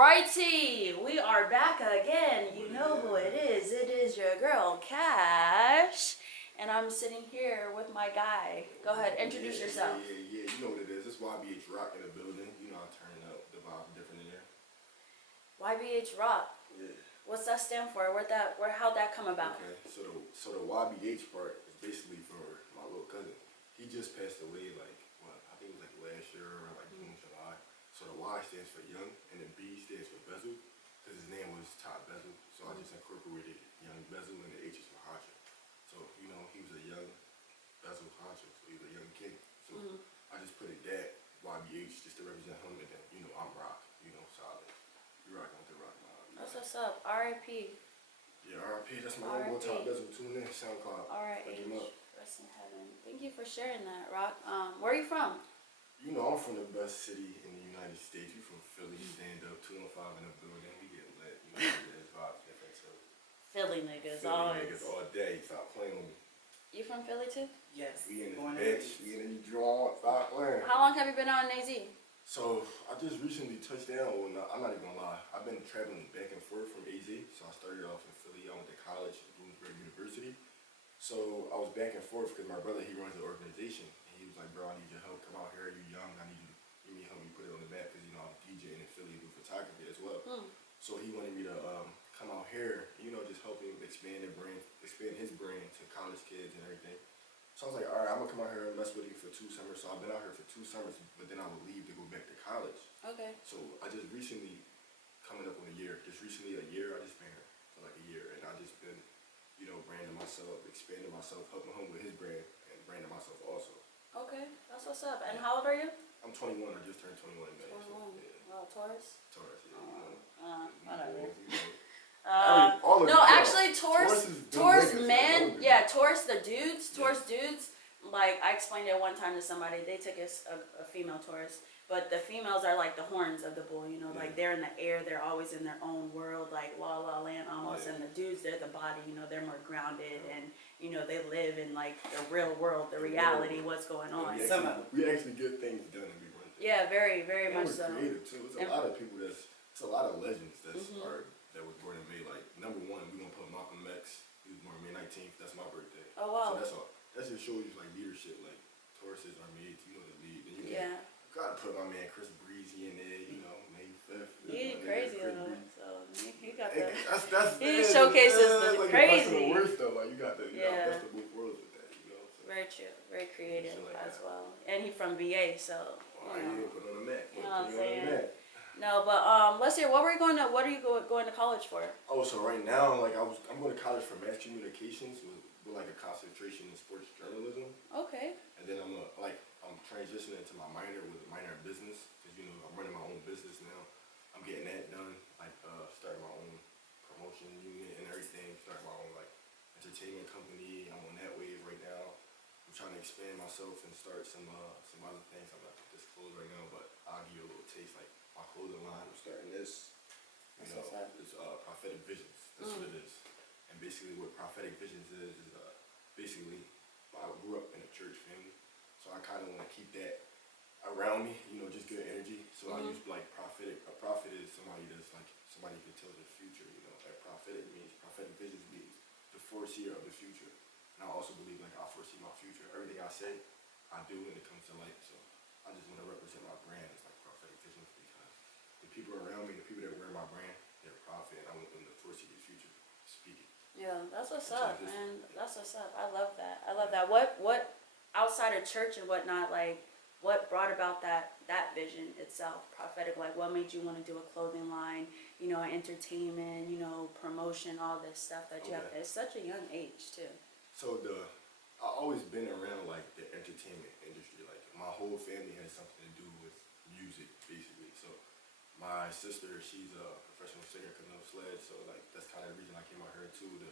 Alrighty, we are back again. You know who it is. It is your girl, Cash. And I'm sitting here with my guy. Go ahead, introduce yourself. Yeah. You know what it is. It's YBH Roc in the building. You know I'm turning up the vibe different in there. YBH Roc. Yeah. What's that stand for? How'd that come about? Okay, so the YBH part is basically for my little cousin. He just passed away I think it was last year or June, July. So the Y stands for young and the B stands for bezel because his name was Top Bezel. So I just incorporated young bezel and the H is for Hacha. So he was a young bezel Hacha, so he was a young king. So I just put it that YBH just to represent him, and then I'm Roc, solid. You rocking with the Roc mob. That's what's up. R.I.P. Yeah, R.I.P. That's my logo. Top Bezel. Tune in. SoundCloud. R.I.H. Rest in heaven. Thank you for sharing that, Roc. Where are you from? I'm from the best city in the United States. You from Philly? Stand up. 205 in the building. We get lit. There's vibes different too. Philly niggas. Philly niggas all day. Stop playing with me. You from Philly too? Yes. We in this bitch. We in the draw. Stop playing. How long have you been on AZ? So I just recently touched down. Well, no, I'm not even gonna lie. I've been traveling back and forth from AZ. So I started off in Philly. I went to college at Bloomsburg University. So I was back and forth because my brother, he runs the organization. And he was like, bro, I need your help. Come out here. You young. I need you to give me help me put it on the map because, I'm DJing in Philly, do photography as well. So he wanted me to come out here, just help him expand his brand to college kids and everything. So I was like, all right, I'm going to come out here and mess with you for 2 summers. So I've been out here for 2 summers, but then I would leave to go back to college. Okay. So I just recently, coming up on a year, I just been here for like a year. And I just been, branding myself, expanding myself, helping him with his brand, and branding myself also. Okay, that's what's up. And how old are you? I'm 21. I just turned 21 in May. 21. So, yeah. Well, Taurus? Taurus, Whatever. No, actually, Taurus men, yeah, Taurus the dudes, dudes, like, I explained it one time to somebody, they took a female Taurus, but the females are like the horns of the bull, like they're in the air, they're always in their own world, like La La Land almost, and the dudes, they're the body, they're more grounded, and, they live in like the real world, the reality, what's going on. We actually get things done and we run things. Yeah, very, very much so. We're creative too. It's a lot of people it's a lot of legends that was born in May. Like, number one, we're going to put Malcolm X. He was born May 19th. That's my birthday. Oh, wow. So that's all. That just shows you, like, leadership. Like, Tauruses are made to, to lead. And you got to put my man Chris Breezy in there, May 5th. He's crazy, though. So, he got the... He showcases the like crazy. The worst, though. Like, you got the best of both worlds with that, So. Very true. Very creative as well. And he from VA, so... Put on the map. You know what I'm saying? No, but let's hear. What are you going to college for? Oh, so right now, like I'm going to college for mass communications with like a concentration in sports journalism. Okay. And then I'm transitioning into my minor with a minor in business because I'm running my own business now. I'm getting that done, like starting my own promotion unit and everything. Starting my own like entertainment company. I'm on that wave right now. I'm trying to expand myself and start some other things. I'm not disclosed right now, but I'll give you a little taste. Like my clothing line, I'm starting this. It's prophetic visionz. That's what it is. And basically, what prophetic visionz is basically I grew up in a church family, so I kind of want to keep that around me. Just good energy. So I use like prophetic. A prophet is somebody that's like somebody who can tell the future. That prophetic visionz means the foreseer of the future. And I also believe like I foresee my future. Everything I say, I do, and it comes to light. So I just want to represent my brand as like prophetic visionz because the people around me, the people that wear my brand, they're a prophet, and I want them to foresee the future, speaking. Yeah, that's what's up, man. That's what's up. I love that. What outside of church and whatnot, like, what brought about that vision itself, prophetic? Like, what made you want to do a clothing line, entertainment, promotion, all this stuff that you have at such a young age too? So I've always been around like the entertainment industry. Like my whole family has something to do with music, basically. So my sister, she's a professional singer, so like that's kind of the reason I came out here too to,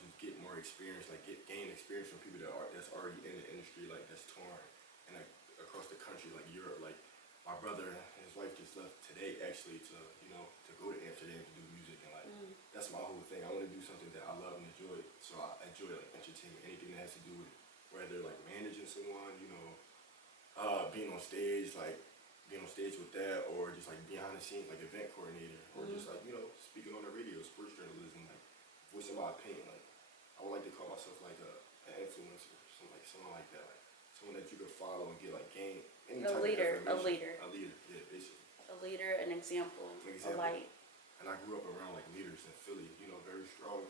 just get more experience, like gain experience from people that's already in the industry, like that's touring and like across the country, like Europe. Like my brother and his wife just left today actually to go to Amsterdam to do music, and like that's my whole thing. I want to do something that I love and enjoy. So I enjoy like entertainment, anything that has to do with whether like managing someone, being on stage, like being on stage with that, or just like behind the scenes, like event coordinator, or just like, you know, speaking on the radio, sports journalism, like voicing my opinion. Like I would like to call myself like an influencer, someone like that, like someone that you could follow and get like gain any type of information. A leader, yeah, basically. a leader, an example, a light. And I grew up around like leaders in Philly, you know, very strong,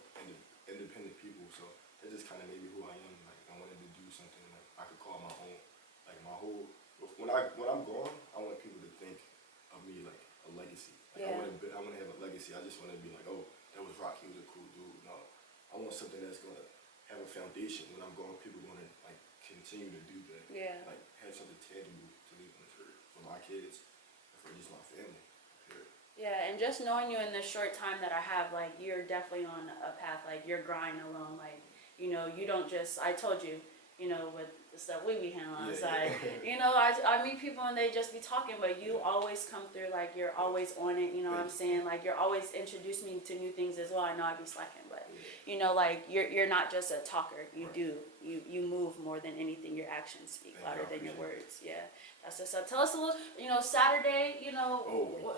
independent people. So it just kind of made me who I am. Like I wanted to do something like I could call my own. Like my whole, when I'm gone, I want people to think of me like a legacy. Like I want to have a legacy. I just want to be like, oh, that was Roc. He was a cool dude. No, I want something that's gonna have a foundation. When I'm gone, people gonna like continue to do that. Yeah. Like have something tangible to leave on this earth for my kids, and for just my family. Yeah, and just knowing you in the short time that I have, like, you're definitely on a path, like, you're grinding alone, like, you know, you don't just, I told you, you know, with the stuff we be handling on the side, you know, I meet people and they just be talking, but you always come through, like, you're always on it, you know what I'm saying, like, you're always introducing me to new things as well. I know I be slacking, but, you know, like, you're not just a talker, you move more than anything, your actions speak louder than your words, That's what's up. Tell us a little, you know, Saturday, you know,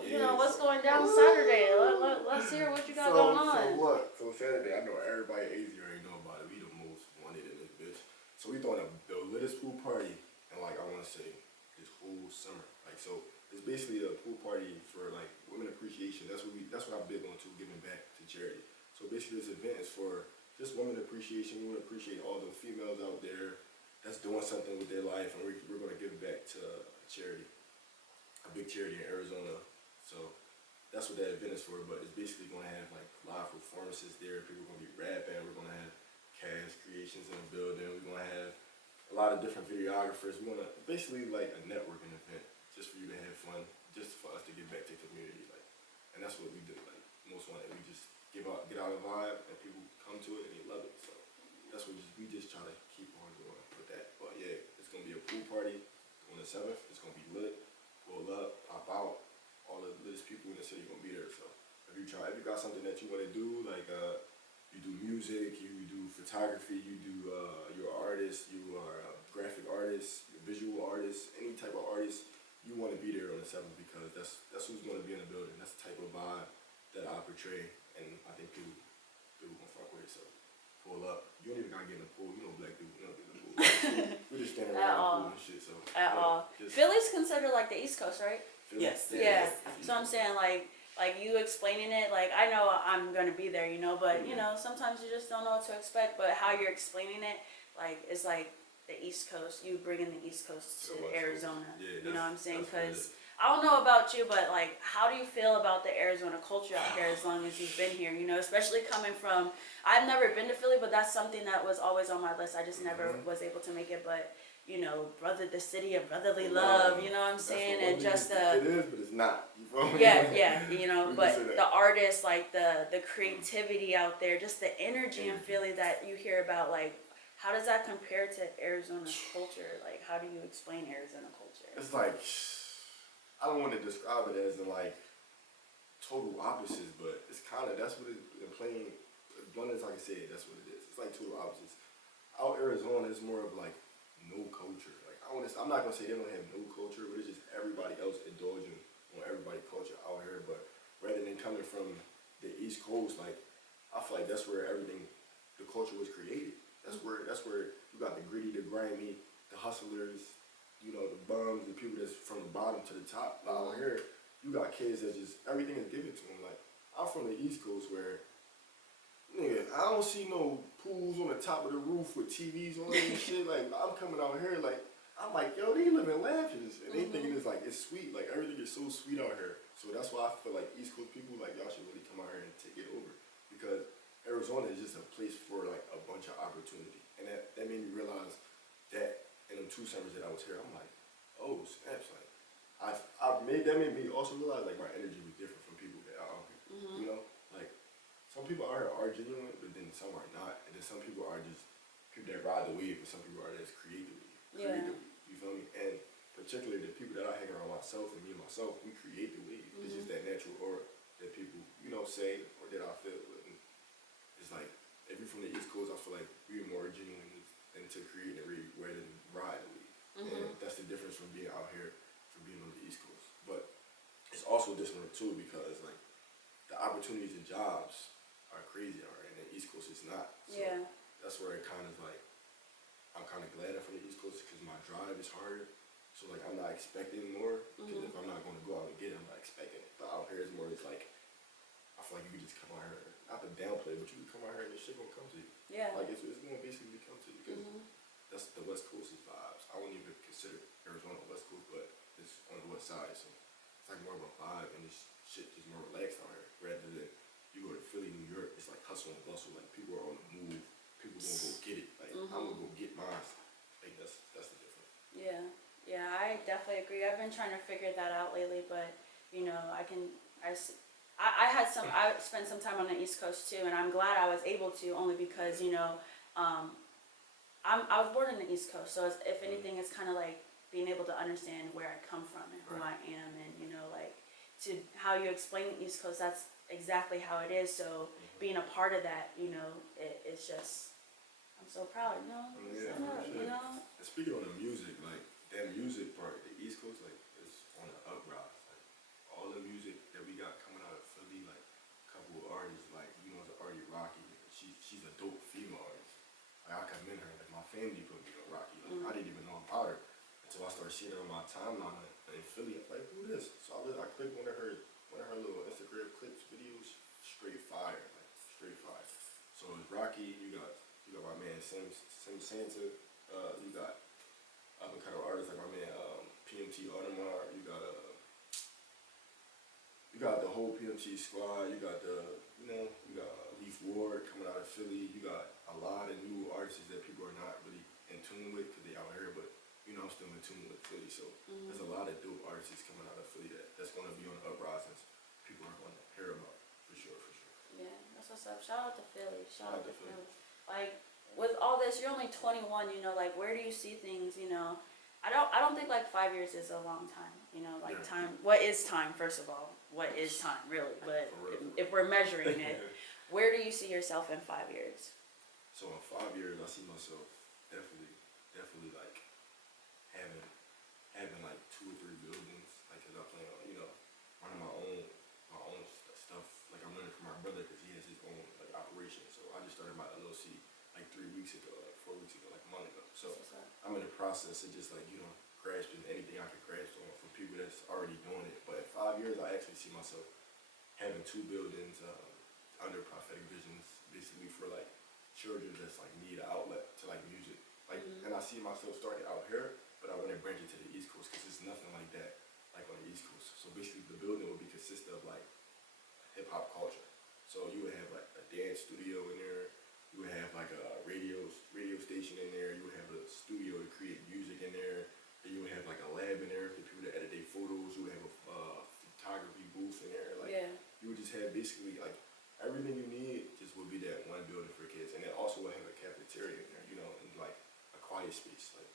you know, what's going down Saturday? Let's hear what you got going on. So Saturday, I know everybody at AZ already know about it. We the most wanted in this bitch. So we throwing the littest pool party, and like I want to say, this whole summer. Like so, it's basically a pool party for like women appreciation. That's what I'm big on too, giving back to charity. So basically, this event is for just women appreciation. We want to appreciate all the females out there that's doing something with their life, and we're going to give it back to a charity, a big charity in Arizona. So that's what that event is for, but it's basically going to have like live performances there. People are going to be rapping. We're going to have cast creations in the building. We're going to have a lot of different videographers. We're going to basically like a networking event just for you to have fun, just for us to give back to the community. Like, and that's what we do. Like most wanted, we just get out a vibe, and people come to it and they love it. So that's what we just try to keep on doing with that. But yeah, it's gonna be a pool party on the 7th. It's gonna be lit, pull up, pop out. All the lit people in the city gonna be there. So if you got something that you want to do, like you do music, you do photography, you do you're an artist, you are a graphic artist, you're a visual artist, any type of artist, you want to be there on the 7th because that's who's gonna be in the building. That's the type of vibe that I portray, and I think people gonna fuck with it. So pull up. You don't even gotta get in the pool. You know, black people, we don't get in the pool. We're just standing around the pool and shit. So Philly's considered like the East Coast, right? Philly? Yes. Yeah. So I'm saying like you explaining it, like I know I'm gonna be there, you know, but you know sometimes you just don't know what to expect. But how you're explaining it, like it's like the East Coast. You bringing the East Coast to Arizona. You know what I'm saying? Because I don't know about you, but like, how do you feel about the Arizona culture out here as long as you've been here? You know, especially coming from, I've never been to Philly, but that's something that was always on my list. I just never was able to make it, but you know, the city of brotherly love, you know what I'm saying? And just it is, but it's not. You feel me? Yeah, you know, but the artists, like the creativity out there, just the energy in Philly that you hear about, like, how does that compare to Arizona culture? Like, how do you explain Arizona culture? It's like, I don't want to describe it as in like total opposites, but it's kind of, that's what it, in plain, blunt as I can say it, that's what it is. It's like total opposites. Out Arizona is more of like no culture. Like I'm not gonna say they don't have no culture, but it's just everybody else indulging on everybody's culture out here. But rather than coming from the East Coast, like I feel like that's where everything, the culture was created. That's where you got the gritty, the grimy, the hustlers, you know, the bums, the people that's from the bottom to the top. Out here, you got kids that just, everything is given to them. Like, I'm from the East Coast where, nigga, I don't see no pools on the top of the roof with TVs on it and shit. Like, I'm coming out here, like, I'm like, yo, they living lavish. And they thinking it's like, it's sweet. Like, everything is so sweet out here. So that's why I feel like East Coast people, like, y'all should really come out here and take it over. Because Arizona is just a place for, like, a bunch of opportunity. And that made me realize that in them 2 summers that I was here, I'm like, oh, snaps. Like, that made me also realize, like, my energy was different from people that are out here. You know? Like, some people out here are genuine, but then some are not. And then some people are just people that ride the wave, but some people are just create the wave. You feel me? And particularly the people that I hang around myself and me and myself, we create the wave. It's just that natural aura that people, you know, say or that I feel. And it's like, if you're from the East Coast, I feel like we're more genuine into creating a wave rather than ride the wave. And that's the difference from being out here, from being on the East Coast. also dissimilar too because like the opportunities and jobs are crazy out here, and the East Coast is not. So Yeah. that's where it kind of like I'm kind of glad I'm from the East Coast because my drive is harder. So like I'm not expecting more because if I'm not going to go out and get it, I'm not expecting it. But out here is more. It's like I feel like you can just come out here, not to downplay, but you can come out here and this shit gonna come to you. Yeah. Like it's gonna basically come to you because that's the West Coast's vibes. I wouldn't even consider Arizona West Coast, but it's on the west side, so it's like more of a vibe, and this shit is more relaxed out here. Rather than you go to Philly, New York, it's like hustle and bustle. Like people are on the move. People gonna go get it. Like I'm gonna go get mine. Like that's the difference. Yeah. Yeah, I definitely agree. I've been trying to figure that out lately, but you know, I spent some time on the East Coast too, and I'm glad I was able to, only because you know, I was born in the East Coast, so if anything, it's kind of like being able to understand where I come from and who I am, and you know, like to how you explain the East Coast, that's exactly how it is. So being a part of that, you know, it's just I'm so proud, you know. Yeah, you know. And speaking on the music, like that music part, the East Coast, like is on the uprise. Like all the music that we got coming out of Philly, like a couple of artists, like you know, the artist Rocky. She's a dope female artist. Like I commend her. Like my family put me on Rocky. Like I didn't even know about her until I started seeing her on my timeline in Philly. I'm like, who this? So I clicked one of her little Instagram clips, videos, straight fire, like straight fire. So it's Rocky. You got my man Sim Santa. You got up and kind of artists like my man PMT Audemars. You got the whole PMT squad. You got Leaf Ward coming out of Philly. You got a lot of new artists that people are not really in tune with because they out here, but you know I'm still in tune with Philly. So there's a lot of dope artists coming out of Philly that's going to be on the uprisings. People are going to hear about for sure. Yeah, that's what's up. Shout out to Philly. Shout out to Philly. Like with all this, you're only 21. You know, like where do you see things? You know, I don't think like 5 years is a long time. You know, like time. What is time? First of all, what is time really? But if we're measuring it, where do you see yourself in 5 years? So in 5 years, I see myself definitely like having like 2 or 3 buildings. Like, cause I plan on running my own stuff. Like I'm running for my brother because he has his own like operation. So I just started my LLC like 3 weeks ago, like 4 weeks ago, like a month ago. So I'm in the process of just like grasping anything I can grasp on from people that's already doing it. But in 5 years, I actually see myself having 2 buildings under prophetic visionz, basically for like children that's like need an outlet to like music. Like, and I see myself starting out here, but I want to branch it to the East Coast because there's nothing like that like on the East Coast. So basically, the building would consist of like hip hop culture. So you would have like a dance studio in there. You would have like a radio station in there. You would have a studio to create music in there. Then you would have like a lab in there for people to edit their photos. You would have a photography booth in there. Like you would just have basically like everything you need just would be that one building for kids. And then also would have a cafeteria in there, and like a quiet space, like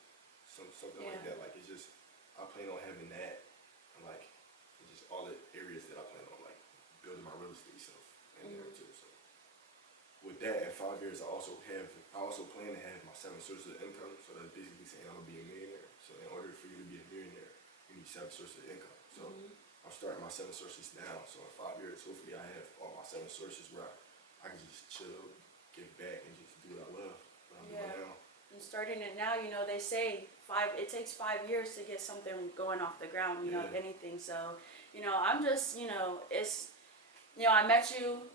something like that. Like it's just I plan on having that, and like it's just all the areas that I plan on like building my real estate stuff in there too. So with that, in 5 years, I also plan to have my 7 sources of income. So that's basically saying I'm gonna be a millionaire. So in order for you to be a millionaire, you need 7 sources of income. So I'm starting my 7 sources now. So in 5 years, hopefully, I have all my 7 sources where I can just chill, give back, and just do what I love. What I'm doing now. And starting it now, they say it takes 5 years to get something going off the ground. If anything. So, I'm just, it's, I met you.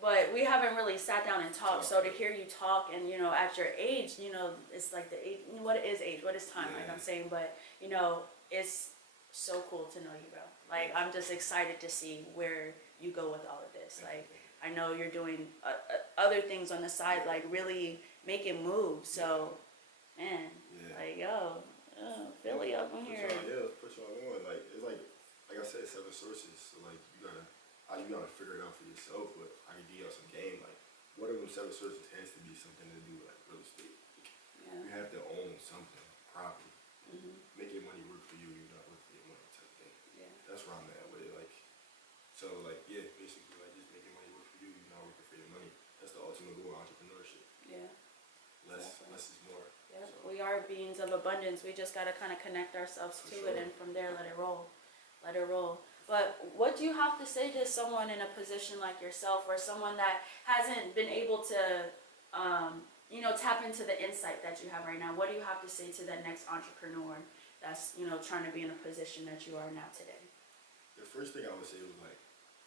But we haven't really sat down and talked. So to hear you talk and, at your age, it's like the age, what is age? What is time? Like I'm saying, but, it's so cool to know you, bro. Like, I'm just excited to see where you go with all of this. Like, I know you're doing other things on the side, like really making moves. So, man, like, Philly up in here. Put y'all on. Like, it's like I said, 7 sources. So, like, you gotta figure it out for yourself, but I can give y'all some game. Like, one of them 7 sources has to be something to do with like real estate. You have to own something, property. Make your money work for you, you're not work for your money type thing. That's where I'm at with it. Like, so like, basically like just making money work for you, you're not working for your money. That's the ultimate goal of entrepreneurship. Less is more. So. We are beings of abundance. We just gotta kind of connect ourselves to it, and from there let it roll. But what do you have to say to someone in a position like yourself, or someone that hasn't been able to, tap into the insight that you have right now? What do you have to say to that next entrepreneur that's, trying to be in a position that you are now today? The first thing I would say was like,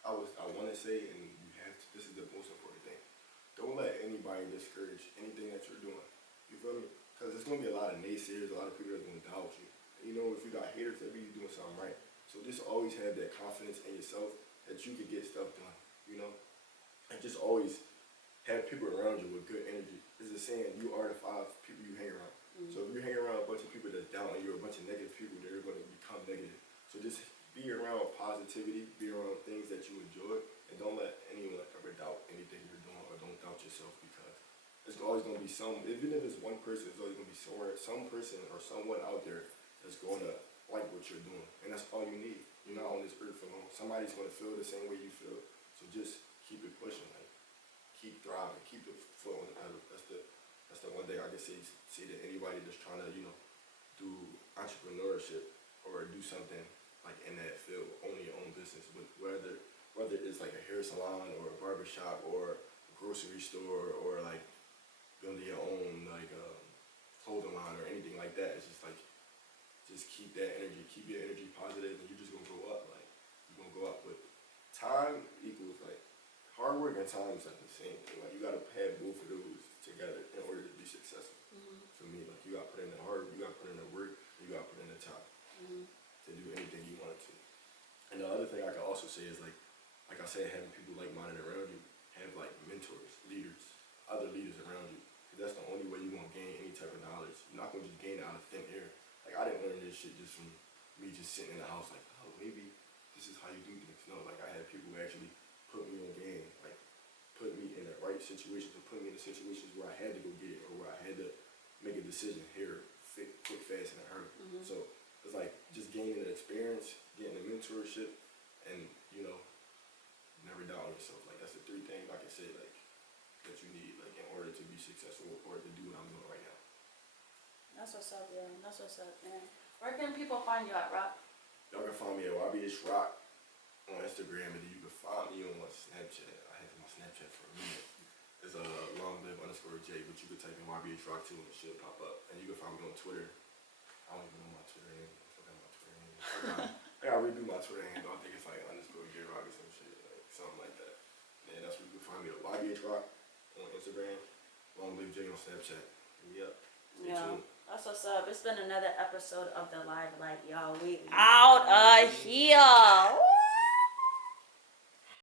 I want to say, and you have to, this is the most important thing. Don't let anybody discourage anything that you're doing. You feel me? Because there's going to be a lot of naysayers, a lot of people that's going to doubt you. You know, if you got haters, that means you're doing something right. So just always have that confidence in yourself that you can get stuff done, you know? And just always have people around you with good energy. There's a saying, you are the 5 people you hang around. So if you hang around a bunch of people that's down and you're a bunch of negative people, they're going to become negative. So just be around positivity, be around things that you enjoy, and don't let anyone ever doubt anything you're doing, or don't doubt yourself, because there's always going to be even if it's one person, there's always going to be some person or someone out there that's going to like what you're doing, and that's all you need. You're not on this earth alone. Somebody's going to feel the same way you feel, so just keep it pushing, like keep thriving, keep the foot on the pedal. That's the one thing I can say to anybody that's trying to do entrepreneurship or do something like in that field, own your own business, with whether it's like a hair salon or a barbershop or a grocery store or like building your own like clothing line or anything like that. It's just like, just keep that energy, keep your energy positive, and you're just gonna go up. Like you're gonna go up. With time equals like hard work, and time is like the same thing. Like you gotta have both of those together in order to be successful. For me, like you gotta put in the hard, you gotta put in the work, you gotta put in the time to do anything you want to. And the other thing I can also say is like I said, having people like-minded around you, have like mentors, leaders, other leaders around you. Because that's the only way you're gonna gain any type of knowledge. You're not gonna just gain it out of thin air. Like I didn't learn this shit just from me just sitting in the house like, oh, maybe this is how you do things. No, like I had people who actually put me on game, like put me in the right situations, or put me in the situations where I had to go get it, or where I had to make a decision here, quick, fast, and a hurry. So it's like just gaining the experience, getting the mentorship, and never doubt yourself. Like that's the 3 things I can say like that you need like in order to be successful or to do what I'm doing right now. That's what's up, yeah. That's what's up, man. Where can people find you at, Roc? Y'all can find me at YBH Roc on Instagram, and then you can find me on Snapchat. I had my Snapchat for a minute. It's @longlive_J, but you can type in YBH Roc too and it should pop up. And you can find me on Twitter. I don't even know my Twitter name. I forgot my Twitter name. I gotta redo my Twitter handle. I think it's like _J Roc or some shit, like something like that. Yeah, that's where you can find me at YBH Roc on Instagram, Long Live J on Snapchat. Hit me up. Yeah, that's what's up. It's been another episode of The Live Light, y'all. We out of here. Woo!